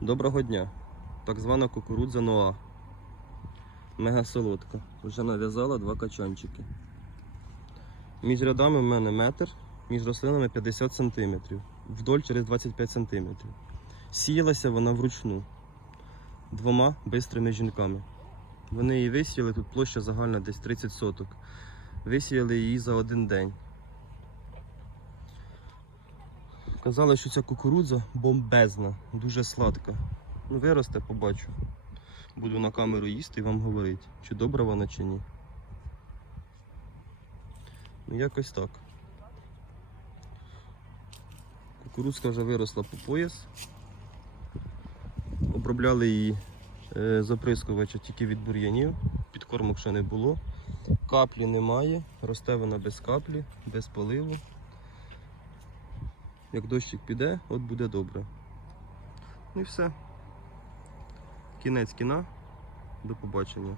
Доброго дня. Так звана кукурудза Ноа. Мега солодка. Вже нав'язала два качанчики. Між рядами в мене метр, між рослинами 50 см. Вдоль через 25 см. Сіялася вона вручну двома бистрими жінками. Вони її висіяли, тут площа загальна десь 30 соток. Висіяли її за один день. Казали, що ця кукурудза бомбезна, дуже сладка. Ну, виросте, побачу. Буду на камеру їсти і вам говорити, чи добра вона, чи ні. Ну, якось так. Кукурудзка вже виросла по пояс. Обробляли її е, з тільки від бур'янів, підкормок ще не було. Каплі немає, росте вона без каплі, без поливу. Як дощик піде, от буде добре. Ну і все. Кінець кіна. До побачення.